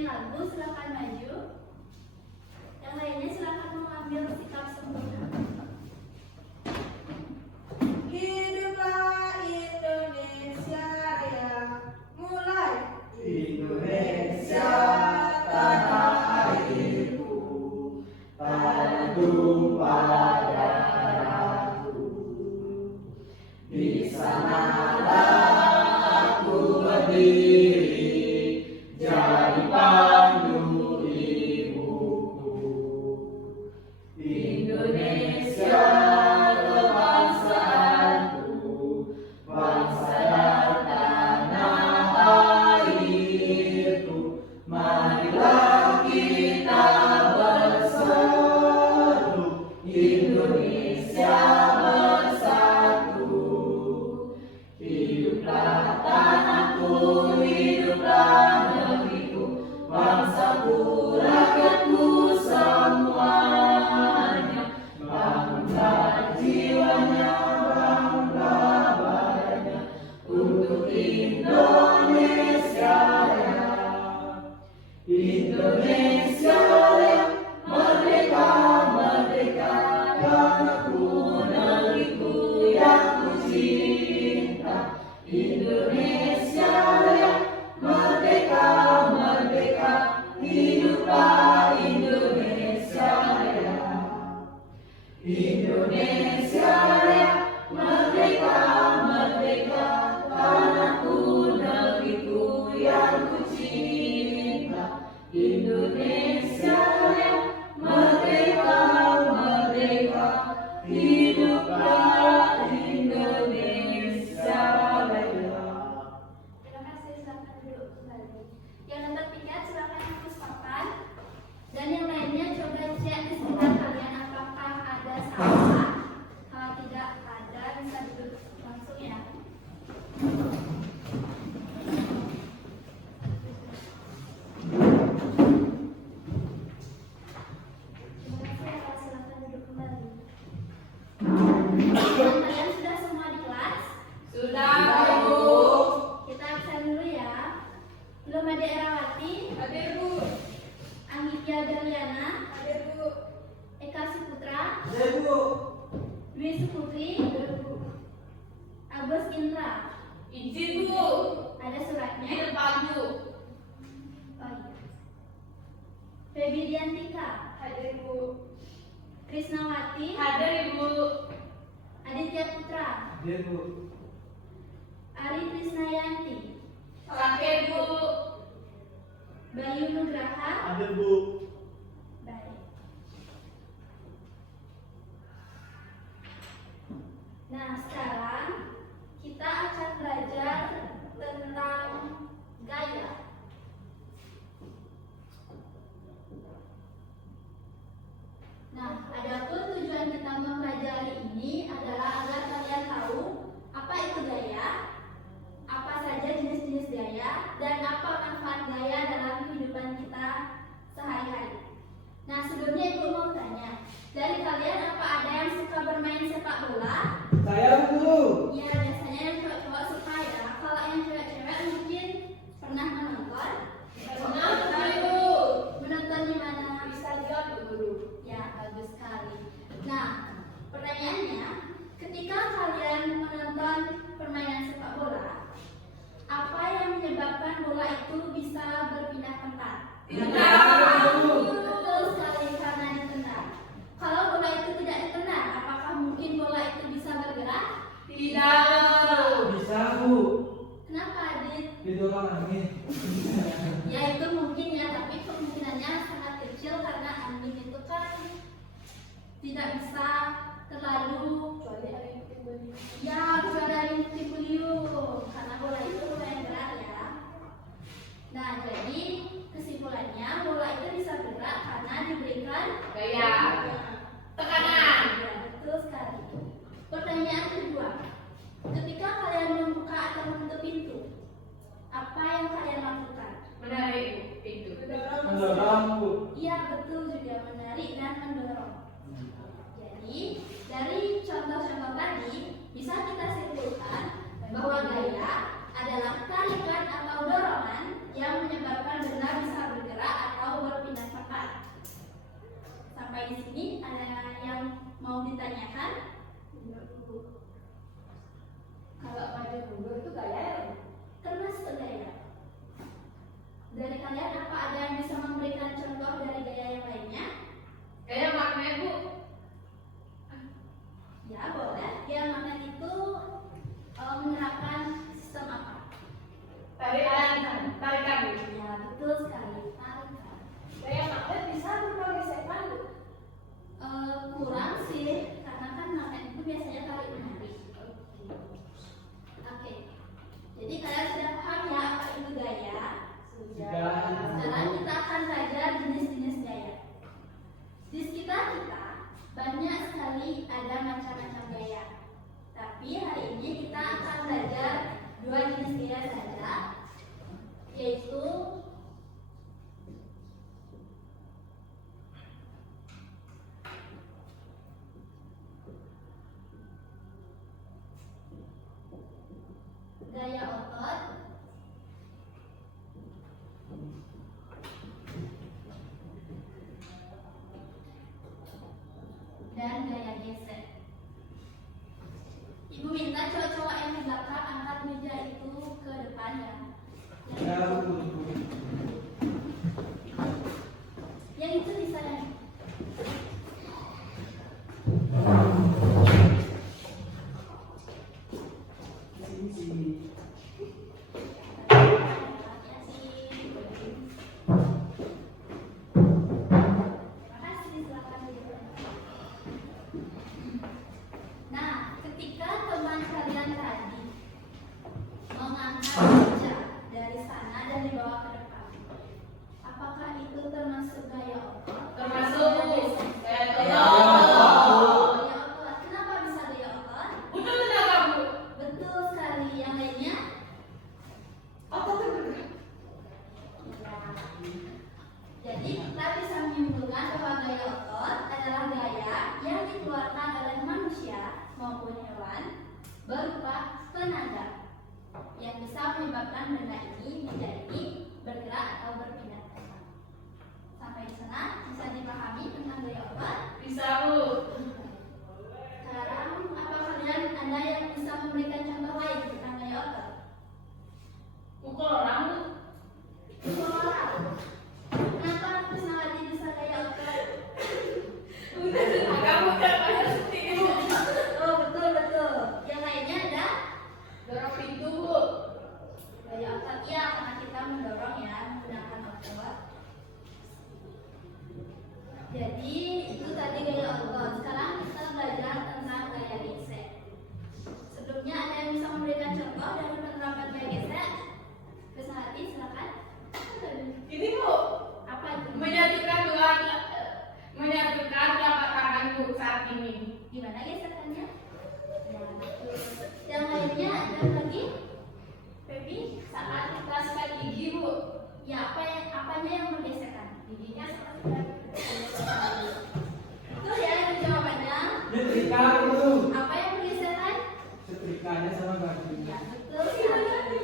dengerin lagu, silakan maju. Yang lainnya silakan mengambil sikap sempurna. Hiduplah Indonesia Raya, mulai. Indonesia tanah airku, tanah tumpah darahku. Di sanalah aku berdiri, jadi pandu ibuku. Indonesia kebangsaanku, bangsa dan tanah airku. Marilah kita berseru, Indonesia bersatu. Hiduplah tanahku, hiduplah negeriku, bangsaku, rakyatku semuanya. Bangunlah jiwanya, bangunlah badannya untuk Indonesia Raya. Indonesia Raya, merdeka, merdeka, tanahku, negeriku yang ku cinta. Indonesia Raya, merdeka, merdeka, hiduplah Indonesia Raya. Indonesia Raya, merdeka, merdeka, tanahku, negeriku yang ku cinta. Indonesia Raya, merdeka, merdeka, hiduplah Indonesia Raya. Terima kasih, silakan duduk kembali. Yang dapat tiket silakan hapus papan. Dan yang lainnya coba cek di sekitar kalian apakah ada salah. Kalau tidak ada, bisa duduk langsung ya. Terima kasih, silakan duduk kembali. Kalian sudah semua di kelas? Sudah, Bu. Kita absen dulu ya. Belum ada Erawati, Hadir, Bu. Anggitya Daliana, Hadir, Bu. Eka Suputra, Hadir, Bu. Dwi Suputri, Agus Indra. Izin, Bu. Ada suratnya? Di depan, Bu. Oh iya. Febi Diantika, Hadir, Bu. Krisnawati, Hadir, Bu. Aditya Putra, Hadir, Bu. Ari Krisnayanti, Hadir, Bu. Bayu Nugraha. Hadir, Bu. Baik. Nah, sekarang kita akan belajar tentang gaya. Nah, adapun tujuan kita mempelajari ini adalah agar kalian tahu apa itu gaya, apa saja jenis-jenis gaya, dan apa manfaat gaya dalam kehidupan kita sehari-hari. Nah, sebelumnya Ibu mau tanya, dari kalian apa ada yang suka bermain sepak bola? Saya, Bu. Ya, biasanya yang cowok-cowok suka ya. Kalau yang cewek-cewek mungkin pernah menonton? Pernah, Bu. Menonton di mana? Bisa juga, Bu Guru. Ya, bagus sekali. Nah, pertanyaannya, ketika kalian menonton permainan sepak bola, apa yang menyebabkan bola itu bisa berpindah tempat? Betul sekali, karena ditendang. Kalau bola itu tidak ditendang, apakah mungkin bola itu bisa bergerak? Tidak. Bisa, Bu. Kenapa, Adit? Didorong angin. Ya, itu mungkin ya, tapi kemungkinannya sangat kecil karena angin itu kan tidak bisa terlalu ya kecuali beliau karena bola itu lumayan berat ya. Nah, jadi kesimpulannya bola itu bisa bergerak karena diberikan Gaya. Tekanan. Ya, betul sekali. Pertanyaan kedua, ketika kalian membuka atau menutup pintu, apa yang kalian lakukan? Menarik pintu. Mendorong, Bu. Iya, betul juga, menarik dan mendorong. Jadi, dari contoh-contoh tadi bisa kita simpulkan bahwa gaya adalah Kalau maju mundur itu gaya ya? Termasuk gaya. Dari kalian apa ada yang bisa memberikan contoh dari gaya yang lainnya? Gaya magnet bu. Ya boleh. Gaya magnet itu menerapkan sistem apa? Tarikan bu. Ya betul sekali. Tarikan. Gaya magnet bisa berupa gesekan bu. Kurang sih, karena kan magnet itu biasanya tarik menarik. Oke. Jadi kalian sudah paham ya apa itu gaya? Sudah. Sekarang kita akan belajar jenis-jenis gaya. Di sekitar kita banyak sekali ada macam-macam gaya. Tapi hari ini kita akan belajar dua jenis gaya saja, yaitu gaya otot dan gaya gesek. Ibu minta cowok-cowok yang di belakang angkat meja itu ke depan ya. Ya, Bu. Yang itu bisa ya. Sini. Makasih, silakan duduk. Nah, ketika teman kalian tadi mengangkat meja dari sana dan dibawa ke depan, apakah itu termasuk gaya otot? Termasuk gaya Ya. otot. Gaya otot. Kenapa bisa gaya otot? Betul tidak bu? Betul sekali. Yang lainnya? Otot tergerak. Jadi kita bisa menyimpulkan bahwa gaya otot adalah gaya yang dikeluarkan oleh manusia maupun hewan berupa tenaga yang bisa menyebabkan benda ini menjadi bergerak atau berpindah tempat. Sampai di sana bisa dipahami tentang gaya otot. Bisa bu. Sekarang apa kalian ada yang bisa memberikan contoh lain tentang gaya otot? Pukul orang bu. Wow. Kenapa Krisnawati bisa gaya otot? Kamu udah banyak seperti bu. Oh betul. Yang lainnya ada Dorong pintu bu. gaya otot ya, karena kita mendorong ya menggunakan otot. Jadi itu tadi gaya otot. Sekarang kita belajar tentang gaya gesek. Sebelumnya ada yang bisa memberikan contoh dari penerapan gaya gesek? Krisnawati silakan. Ini bu. Apa itu? Menyatukan telapak tangan bu saat ini. Gimana gesekannya? Ya, betul. Yang lainnya ada lagi? Baby? Saat kita sikat gigi bu. Ya, apanya yang bergesekan? Giginya seperti Betul ya itu jawabannya. Nyetrika itu. Apa yang bergesekan? Setrikanya sama gajinya. Ya, betul sekali.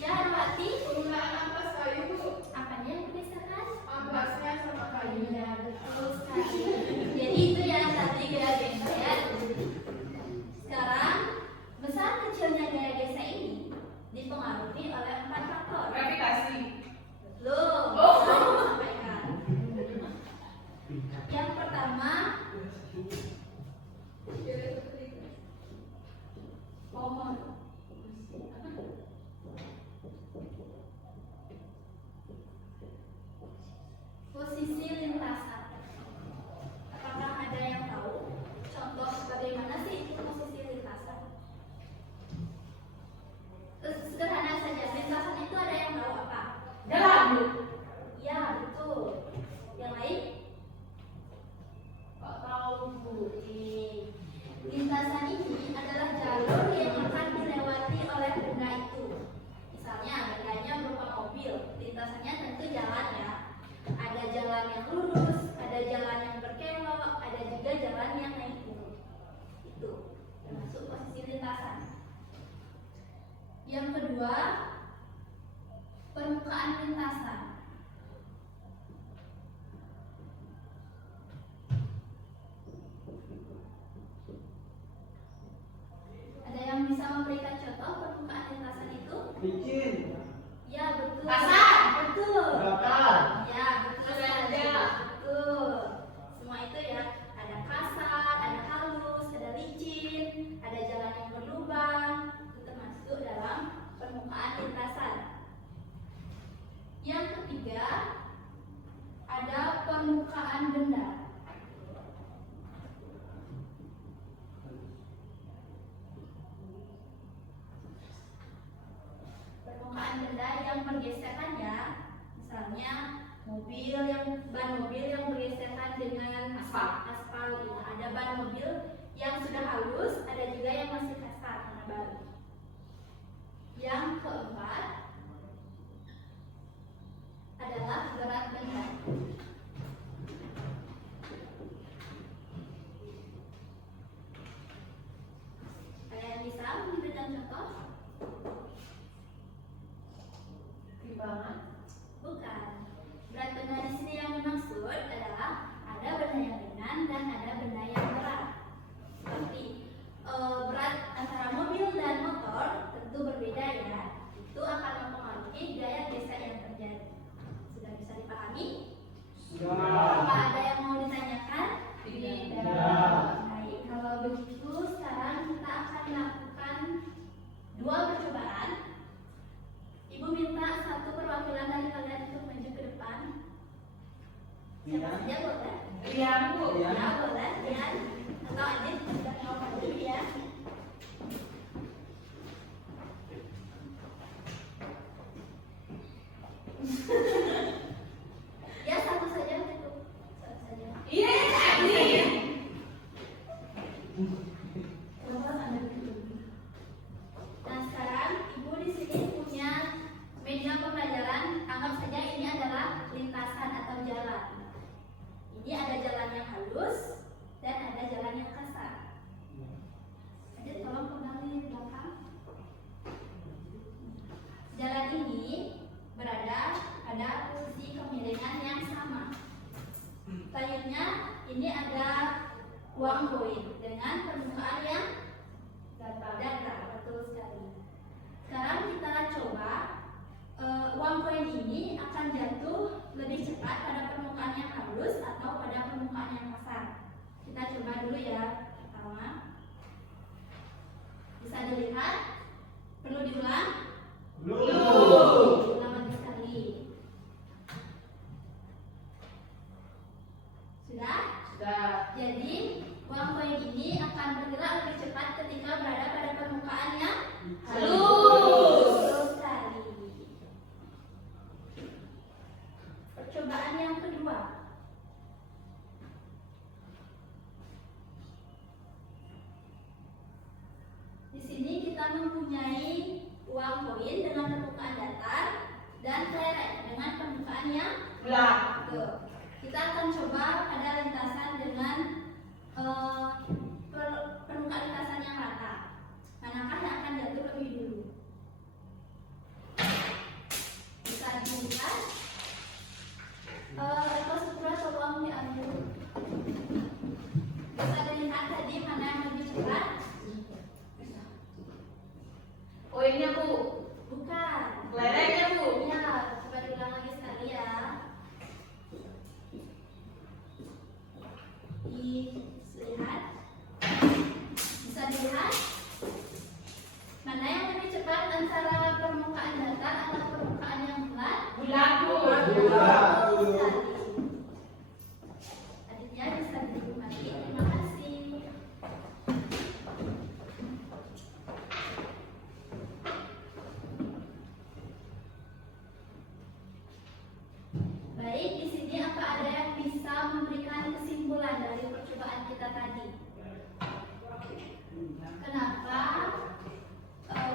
Ya, Rawati, penggunaan ampas kayu bu. apanya yang bergesekan? Ampasnya sama kayunya. Ya, betul sekali. Jadi itu ya tadi gaya gesek ya. Sekarang besar kecilnya gaya gesek ini dipengaruhi oleh 4 faktor. Gravitasi. Belum. Oh. Saya mau sampaikan. Yang pertama, pohon. Posisi lintasan. Apakah ada yang tahu contoh bagaimana sih itu posisi lintasan? Sederhana saja, lintasan itu ada yang tahu apa? Jalan bu. Ya, betul. Yang lain? Kok tahu bu? Oke. Lintasan ini adalah jalur yang akan dilewati oleh benda itu. Misalnya, bendanya berupa mobil. Lintasannya tentu jalan ya. Ada jalan yang lurus, ada jalan yang berkelok, ada juga jalan yang naik turun. Itu termasuk posisi lintasan. Yang kedua, permukaan lintasan. ketiga ada permukaan benda. Permukaan benda yang bergesekannya, misalnya ban mobil yang bergesekan dengan aspal ya. Ada ban mobil yang sudah halus, ada juga yang masih kasar karena baru. Yang keempat adalah berat benda. Ada yang bisa memberikan contoh? Timbangan. Bukan. Berat benda di sini yang dimaksud adalah ada benda yang ringan dan ada benda yang berat. Seperti berat antara mobil dan motor tentu berbeda ya. Itu akan mempengaruhi gaya gesek yang terjadi. Sudah bisa dipahami? Sudah. Apa ada yang mau ditanyakan? Tidak. Baik, kalau begitu sekarang kita akan melakukan 2 percobaan. Ibu minta satu perwakilan dari kalian untuk maju ke depan. Siapa saja boleh? Iya, Bu. Iya. Ya boleh, Dian atau Adit sudah mau maju ya. Ya satu saja cukup. Satu saja. Iya, tadi. Nah sekarang ibu di sini punya media pembelajaran. Anggap saja ini adalah lintasan atau jalan. Ini ada jalan yang halus dan ada jalan yang kasar. Adit tolong kembali belakang. Jalan ini berada pada posisi kemiringan yang sama. Selanjutnya ini ada uang koin dengan permukaan yang datar, betul sekali. Sekarang kita coba uang koin ini akan jatuh lebih cepat pada permukaan yang halus atau pada permukaan yang kasar. Kita coba dulu ya. Pertama, bisa dilihat? Perlu diulang? Selamat sekali. Sudah? Sudah. Jadi uang koin ini akan bergerak lebih cepat ketika berada pada permukaan yang Halus. Betul sekali. Percobaan yang kedua. Di sini kita mempunyai uang koin dengan permukaan datar dan kelereng dengan permukaan yang Bulat. betul. Kita akan coba pada lintasan dengan permukaan lintasan yang rata. Manakah yang akan jatuh lebih dulu? Bisa dilihat. Eko Sutra tolong diambil. Bisa dilihat tadi mana yang lebih cepat? Koinnya, Bu. Bukan. Kelerengnya, Bu. Ya, coba diulang lagi sekali ya. Dilihat. Bisa dilihat? Mana yang lebih cepat antara permukaan datar atau permukaan yang bulat? Bulat, Bu. Bulat. Aditya bisa dinikmati. Terima kasih. Baik, di sini apa ada yang bisa memberikan kesimpulan dari percobaan kita tadi? Kenapa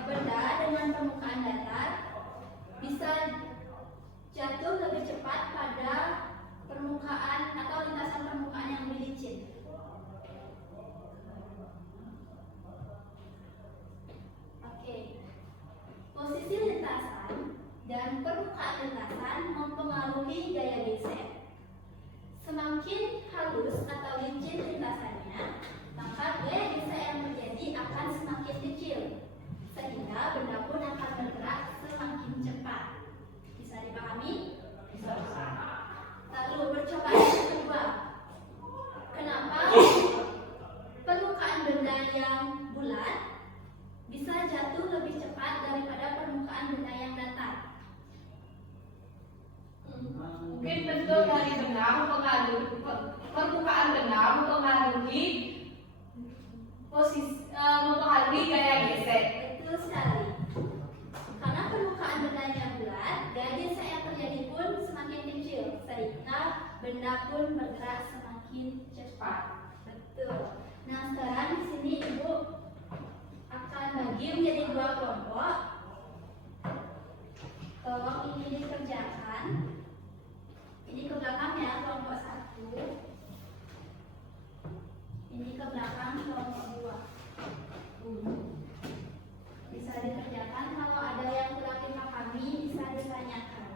benda dengan permukaan datar bisa jatuh lebih cepat pada permukaan atau lintasan permukaan yang lebih licin? Oke, posisi lintasan dan permukaan lintasan mempengaruhi gaya gesek. Semakin halus atau licin lintasannya, maka gaya gesek yang terjadi akan semakin kecil, sehingga benda pun akan bergerak semakin cepat. Bisa dipahami? Lalu percobaan yang kedua, kenapa permukaan benda yang bulat bisa jatuh lebih cepat daripada permukaan benda yang datar? bentuk dari benang permukaan benang mempengaruhi mempengaruhi gaya gesek. Betul sekali. Karena permukaan bendanya bulat, gaya gesek yang terjadi pun semakin kecil, sehingga benda pun bergerak semakin cepat. Betul. Nah, sekarang di sini Ibu akan bagi menjadi dua kelompok. Tolong ini dikerjakan. Ini ke belakang ya, kelompok 1. Ini ke belakang kelompok 2. Bisa dikerjakan, kalau ada yang kurang dipahami bisa ditanyakan.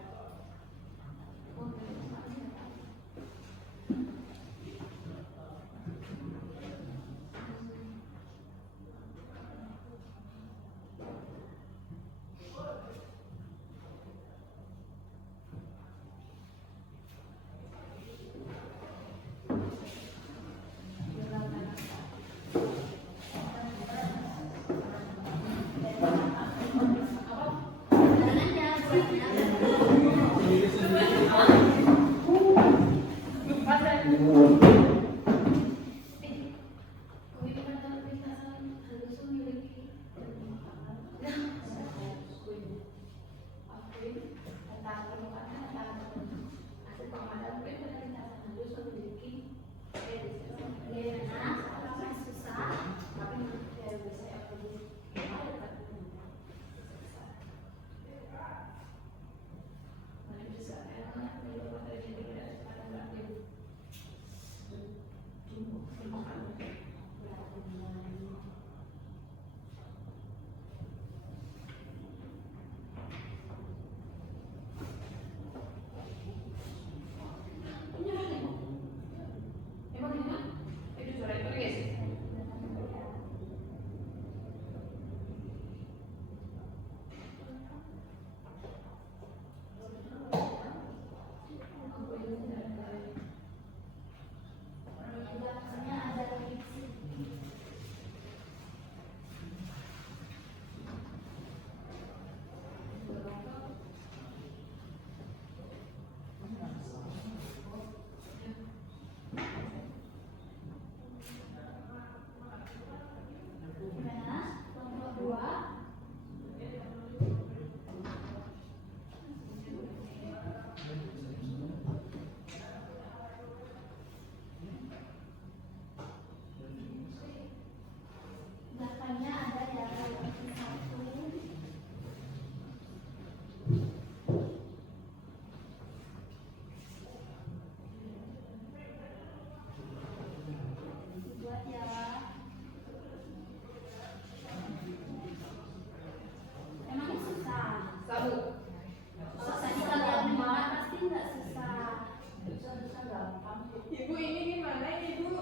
Ibu ini gimana ini Ibu?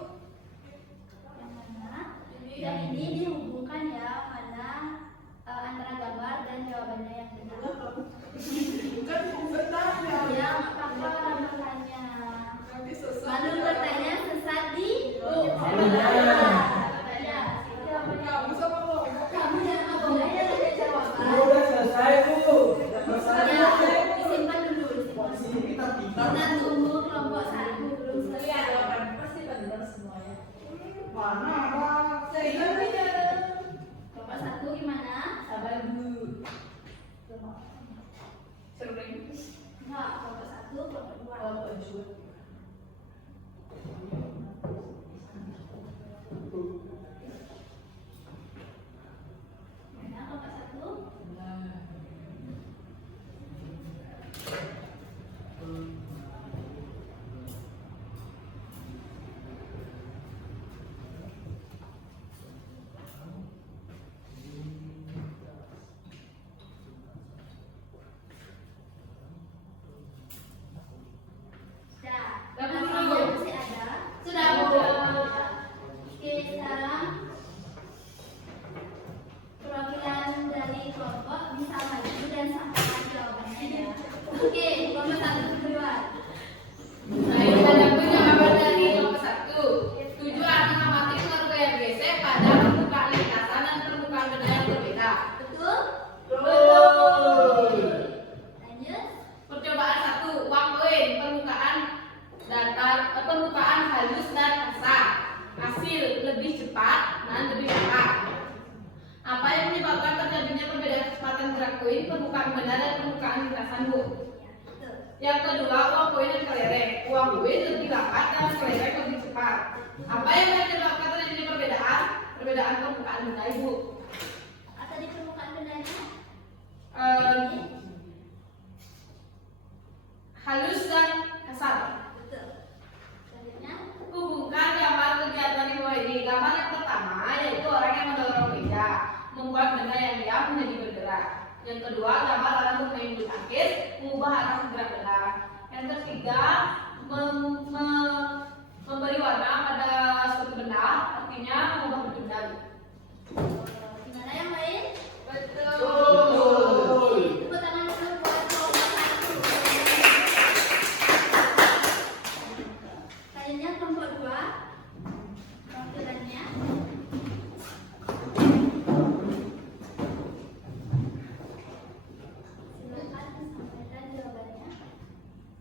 Yang mana? Dan ini dihubungkan ya, mana antara gambar dan jawabannya yang benar. Bukan bertanya. Ya, apa bertanya? Nanti sesat. Lalu bertanya sesat di Kamu sama lo. Kamu jangan ngomong aja ada jawaban. Udah selesai Bu. Ya, disimpan dulu, disimpan. Sini kita Kita tinggal. tunggu kelompok 1 belum selesai. Pasti benar semuanya. Mana Bang? Serius aja. Kelompok 1 gimana? Sabar dulu. Seru lagi. Enggak, kelompok 1, kelompok 2. Kelompok 2. Mana kelompok 1? Sudah, Bu. Oke, sekarang perwakilan dari kelompok bisa maju dan sampaikan jawabannya ya. Oke, kelompok 1 duluan. Saya padaku jawaban dari kelompok 1. 7 arti gramatik menurut gaya gesek pada permukaan lintasan dan permukaan benda yang berbeda. Betul? Betul. Lanjut. Percobaan 1. Uang koin permukaan permukaan benda dan permukaan lintasan, Bu. Ya, betul. Yang kedua, uang koin dan kelereng. Uang koin lebih lambat dan kelereng lebih cepat. Apa yang menyebabkan terjadi perbedaan? Perbedaan permukaan benda, Ibu. Atau di permukaan bendanya? Halus dan kasar. Betul. Selanjutnya, Hubungkan gambar kegiatan di bawah ini. Gambar yang pertama yaitu orang yang mendorong meja, membuat benda yang diam menjadi bergerak. Yang kedua, gambar orang bermain bulu tangkis, mengubah arah gerak benda. Yang ketiga, memberi warna pada suatu benda, artinya mengubah bentuk benda. gimana yang lain? Betul. Tepuk tangan dulu buat kelompok 1. Selanjutnya kelompok 2. Tampilannya. Silakan sampaikan jawabannya.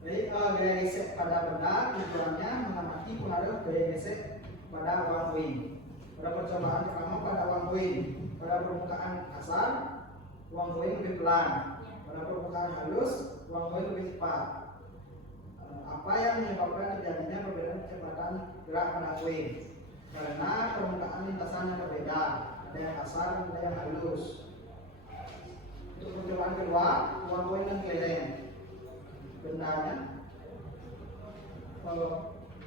Baik, gaya gesek pada benda tujuannya mengamati pengaruh gaya gesek pada uang koin. Pada percobaan pertama pada uang koin, pada permukaan kasar, uang koin lebih pelan. Pada permukaan halus, uang koin lebih cepat. Apa yang menyebabkan terjadinya perbedaan kecepatan gerak pada koin? Karena permukaan lintasan yang berbeda, ada yang kasar, ada yang halus. Untuk percobaan kedua, uang koin dan kelereng. Bendanya,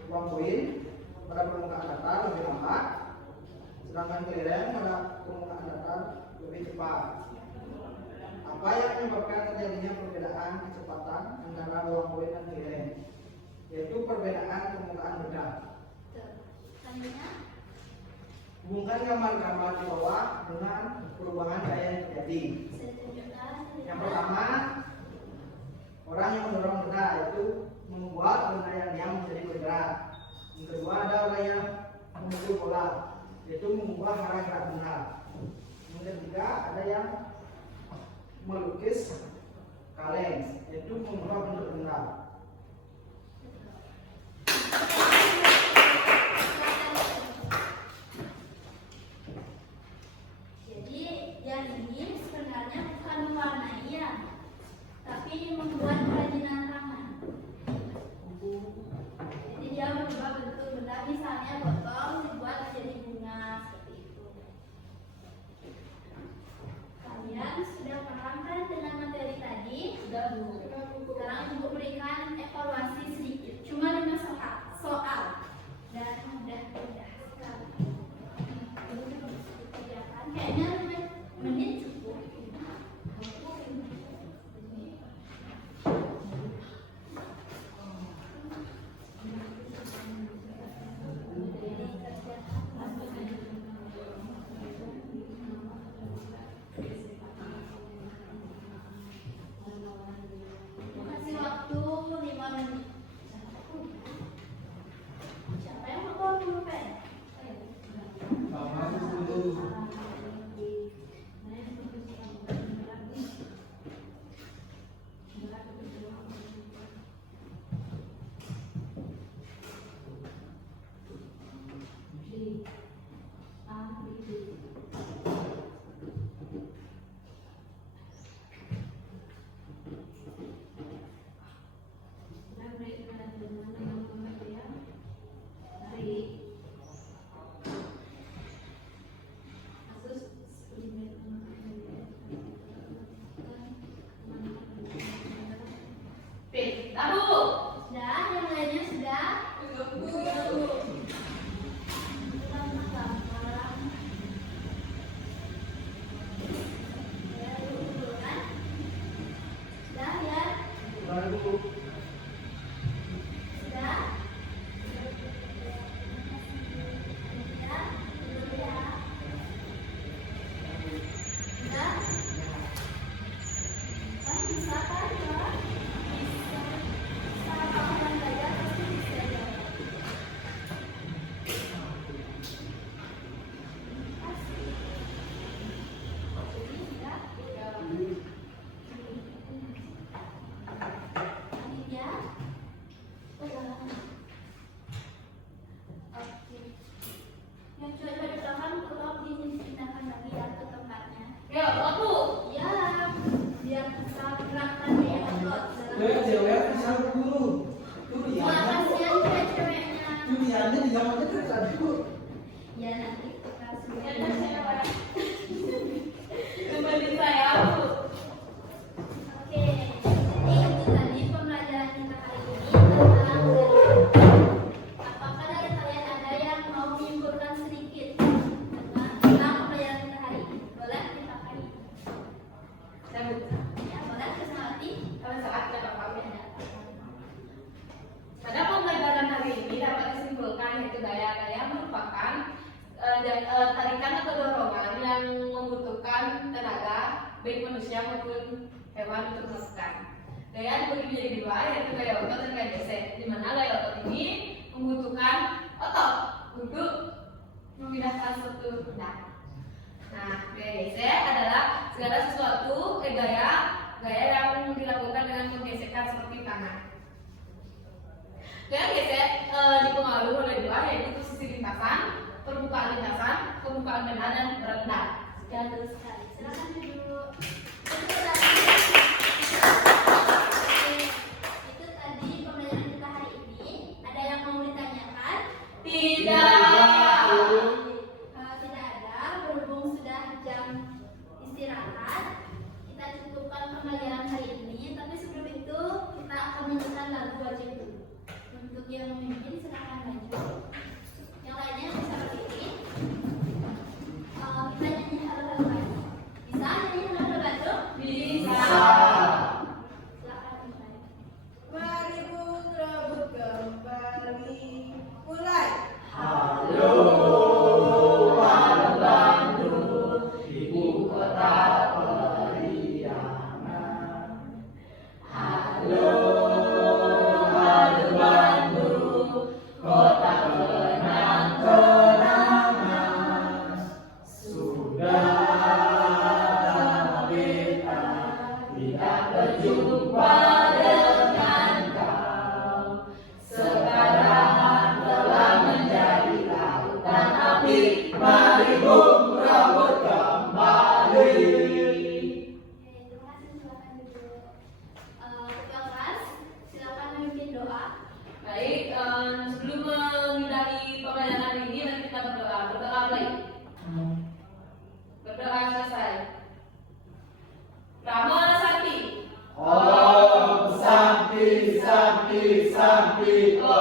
uang koin pada permukaan datar lebih lambat, sedangkan kelereng pada permukaan datar lebih cepat. Apa yang menyebabkan terjadinya perbedaan kecepatan antara uang koin dan kelereng? Yaitu perbedaan permukaan benda. Betul. Selanjutnya, Hubungkan gambar-gambar di bawah dengan perubahan gaya yang terjadi. saya tunjukkan. Yang pertama, orang yang mendorong benda yaitu membuat benda yang diam menjadi bergerak. Yang kedua, ada orang yang memukul bola yaitu mengubah arah gerak benda. Yang ketiga, ada yang melukis kaleng yaitu mengubah bentuk benda. Jadi yang ini sebenarnya bukan mewarnai ya, tapi membuat kerajinan tangan. Jadi dia merubah bentuk benda, misalnya botol dibuat menjadi bunga seperti itu. Kalian sudah paham kan dengan materi tadi? Sudah, Bu. Sekarang Ibu berikan evaluasi sedikit, cuma 5 soal dan mudah-mudah sekali. Kayaknya 5 menit cukup. Kasih waktu 5 menit. Siapa yang mau bawa pulpen? Sudah, Bu. Sudah, yang lainnya sudah? Sudah ya? Lalu Sudah? Ya, dulu ya. Sudah? Kan bisa kan ya? Bisa. Sama orang belajar pasti bisa ya. Pasti. Jadi sudah? baik manusia maupun hewan untuk melakukan. Gaya dibagi menjadi dua, yaitu gaya otot dan gaya gesek. Di mana gaya otot ini membutuhkan otot untuk memindahkan suatu benda. Nah, gaya gesek adalah segala sesuatu gaya yang dilakukan dengan menggesekkan seperti tangan. Gaya gesek dipengaruhi oleh dua, yaitu posisi lintasan, permukaan lintasan, permukaan benda dan berat benda. Ya, terus sekali. Silakan duduk. Itu tadi pembelajaran kita hari ini. Ada yang mau ditanyakan? Tidak. Kalau tidak ada, berhubung sudah jam istirahat, kita cukupkan pembelajaran hari ini. Tapi sebelum itu, kita akan menyanyikan lagu wajib dulu. Untuk yang memimpin, silakan maju. Yang lainnya bisa berdiri. Kita nyanyi halo-halo lagi. Bisa nyanyi halo-halo lagi? Bisa. Silakan dimulai. Mari putra kembali mulai. Halo, Bandung, ibu kota periangan. Halo, Bandung, kota kenang-kenangan. Sudah lama kita tidak berjumpa dengan kau. Sekarang telah menjadi lautan api. Mari bung rambut kembali. Oke, terima kasih. Silakan duduk. Ketua kelas, silakan memimpin doa. Baik, sebelum menghindari pembelajaran hari ini, mari kita berdoa. Berdoa baik. Berdoa selesai. Rama Sakti. Om Santi Santi Santi Om.